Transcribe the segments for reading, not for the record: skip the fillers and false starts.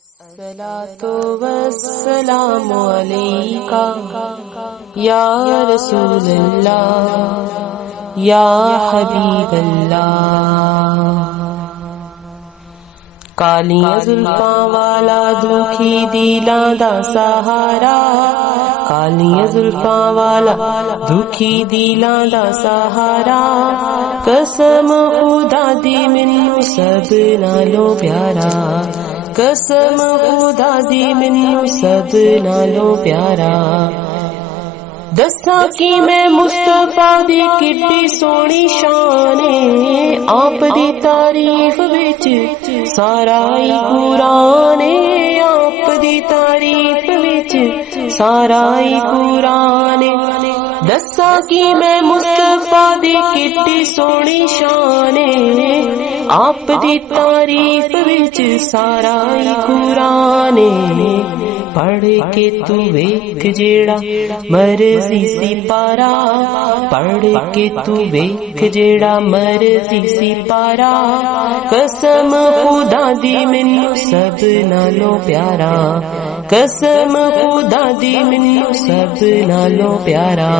अस्सलातु वस्सलामु अलैका या रसूलल्लाह या हबीबल्लाह। कालियां जुल्फां वाला दुखी दिलां दा सहारा, कालियां जुल्फां वाला दुखी दिलां दा सहारा। कसम खुदा दी मैनू सब नालों प्यारा, कसम खुदा दी मैनू सब नालों प्यारा। दसा कि मैं मुस्तफा दी किड्डी सोहनी शान है, आप दी तारीफ विच सारा ही कुरान है, आप दी तारीफ विच सारा ही कुरान है। दसा कि मैं मुस्तफा दी किड्डी सोहनी शान है, आप दी तारीफ विच सारा ही कुरान है। पढ़ के तू वेख जेड़ा मर्जी सी पारा, पढ़ के तू वेख जेड़ा मर्जी सी पारा। कसम खुदा दी मैनू सब नालों प्यारा, कसम खुदा दी मैनू सब नालों प्यारा।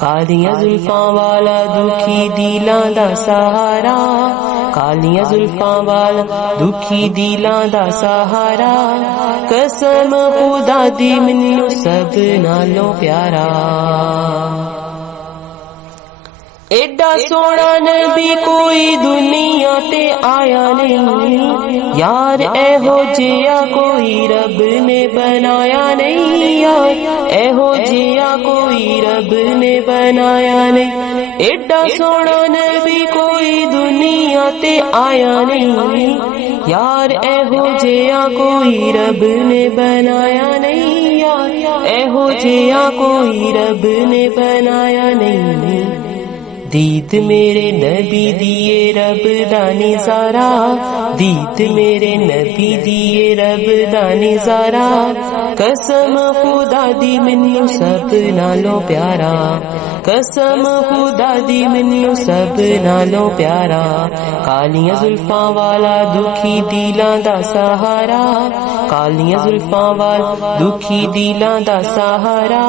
कालियां जुल्फां वाला दुखी दिलां दा सहारा, कालियां जुल्फां वाला दुखी दिलां दा सहारा। कसम खुदा दी मैनू सब नालों प्यारा। एडा सोहना नबी कोई दुनिया ते आया नहीं, यार एहो जिया कोई रब ने बनाया नहीं, यार एहो जिया कोई रब ने बनाया नहीं। एडा सोहना नबी कोई दुनिया ते आया नहीं, यार एहो जिया कोई रब ने बनाया नहीं, यार एहो जिया कोई रब ने बनाया नहीं। दीद मेरे नबी दिए रब दा निज़ारा, दीद मेरे नबी दिए रब दा निज़ारा। कसम खुदा दी मैनू सब नालों प्यारा, कसम खुदा दी मैनू सब नालों प्यारा। कालियां जुल्फां वाला दुखी दिलां दा सहारा, कालियां जुल्फां वाला दुखी दिलां दा सहारा।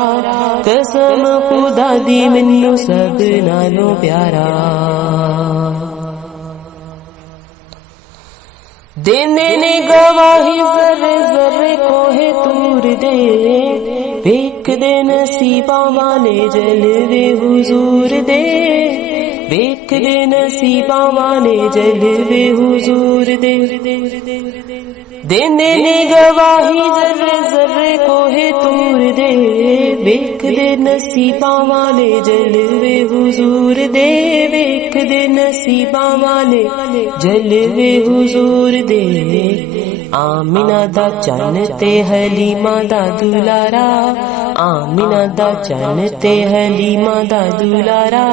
कसम खुदा दी मैनू सब नालों प्यारा। देने ने गवाही जर्रे जर्रे कोहे तूर दे, वेख दे नसीबां वाले जलवे हुजूर दे, वेख दे नसीबां वाले जलवे हुजूर दे। देने ने गवाही जर्रे जर्रे कोहे तूर दे, वेख दे नसीबां वाले जलवे हुजूर दे, वेख दे नसीबां वाले जलवे हुजूर दे। आमिना दा चन ते हलीमा दा दुलारा, आमिना दा चन ते हलीमा दा दुलारा।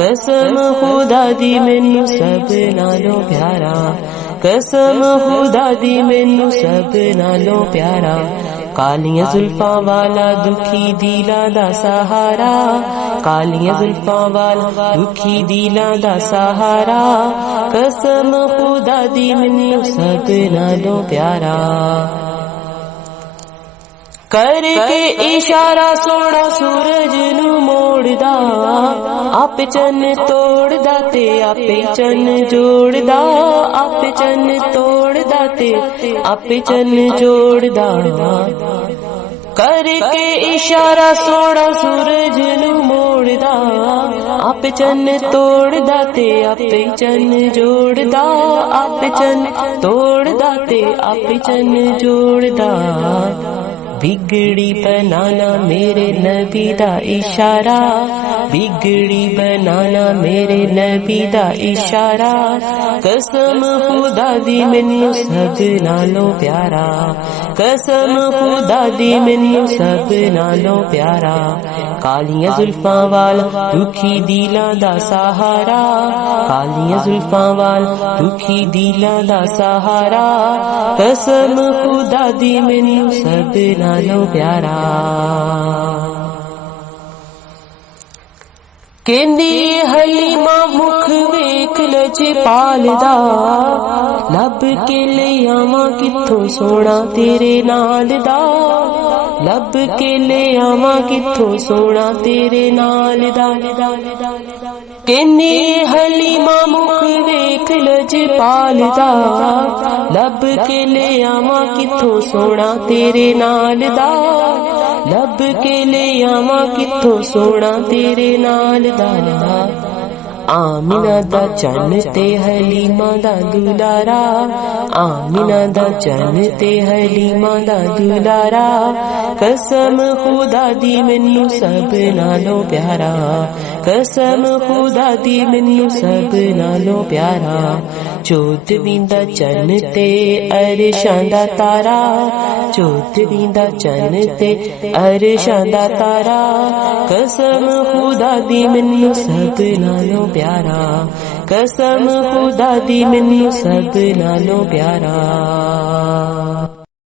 कसम खुदा दी मैनू सब नालों प्यारा, कसम खुदा दी मैनू सब नालों प्यारा। कालियां जुल्फां वाला दुखी दिलां दा सहारा, कालियां जुल्फां वाला दुखी दिलां दा सहारा। कसम खुदा दी मैनू सब नालों प्यारा। करके इशारा सोना सूरज नू मोड़दा, आप चन तोड़दा ते आपे चन जोड़दा, आप चन तोड़दा ते आपे चन जोड़दा। करके इशारा सोना सूरज नू मोड़दा, आप चन तोड़दा ते आपे चन जोड़दा, आप चन तोड़दा ते आपे चन जोड़दा। बिगड़ी बनाना मेरे नबी दा इशारा, बिगड़ी बनाना मेरे नबी दा इशारा। कसम खुदा दी मैनू सब नालों प्यारा, कसम खुदा दी मैनू सब नालों प्यारा। कालियां जुल्फां वाला दुखी दिलां दा सहारा, कालियां जुल्फां वाला दुखी दिलां दा सहारा। कसम खुदा दी मैनू सब नालों प्यारा। ਕਹਿੰਦੀ ਹਲੀਮਾ ਮੁਖ ਵੇਖ ਲਜਪਾਲ ਦਾ, ਲੱਭ ਕੇ ਲੈ ਆਵਾਂ ਕਿੱਥੋਂ ਸੋਹਣਾ ਤੇਰੇ ਨਾਲ ਦਾ, ਲੱਭ ਕੇ ਲੈ ਆਵਾਂ ਕਿੱਥੋਂ ਸੋਹਣਾ ਤੇਰੇ ਨਾਲ ਦਾ। ਕਹਿੰਦੀ ਹਲੀਮਾ ਮੁਖ ਵੇਖ ਲਜਪਾਲ ਦਾ, ਲੱਭ ਕੇ ਲੈ ਆਵਾਂ ਕਿੱਥੋਂ ਸੋਹਣਾ ਤੇਰੇ ਨਾਲ ਦਾ, ਲੱਭ ਕੇ ਲੈ ਆਵਾਂ ਕਿੱਥੋਂ ਸੋਹਣਾ ਤੇਰੇ ਨਾਲ ਦਾ। ਆਮਿਨਾ ਦਾ ਚੰਨ ਤੇ ਹਲੀਮਾ ਦਾ ਦੁਲਾਰਾ, ਆਮਿਨਾ ਦਾ ਚੰਨ ਤੇ ਹਲੀਮਾ ਦਾ ਦੁਲਾਰਾ, ਕਸਮ ਖੁਦਾ ਦੀ ਮੈਨੂੰ ਸਭ ਨਾਲੋਂ ਪਿਆਰਾ, ਕਸਮ ਖੁਦਾ ਦੀ ਮੈਨੂੰ ਸਭ ਨਾਲੋਂ ਪਿਆਰਾ। ਚੌਦਵੀਂ ਦਾ ਚੰਨ ਤੇ ਅਰਸ਼ਾਂ ਦਾ ਤਾਰਾ, ਚੌਦਵੀਂ ਦਾ ਚੰਨ ਤੇ ਅਰਸ਼ਾਂ ਦਾ ਤਾਰਾ, ਕਸਮ ਖੁਦਾ ਦੀ ਮੈਨੂੰ ਸਭ ਨਾਲੋਂ ਪਿਆਰਾ, ਕਸਮ ਖੁਦਾ ਦੀ ਮੈਨੂੰ ਸਭ ਨਾਲੋਂ ਪਿਆਰਾ।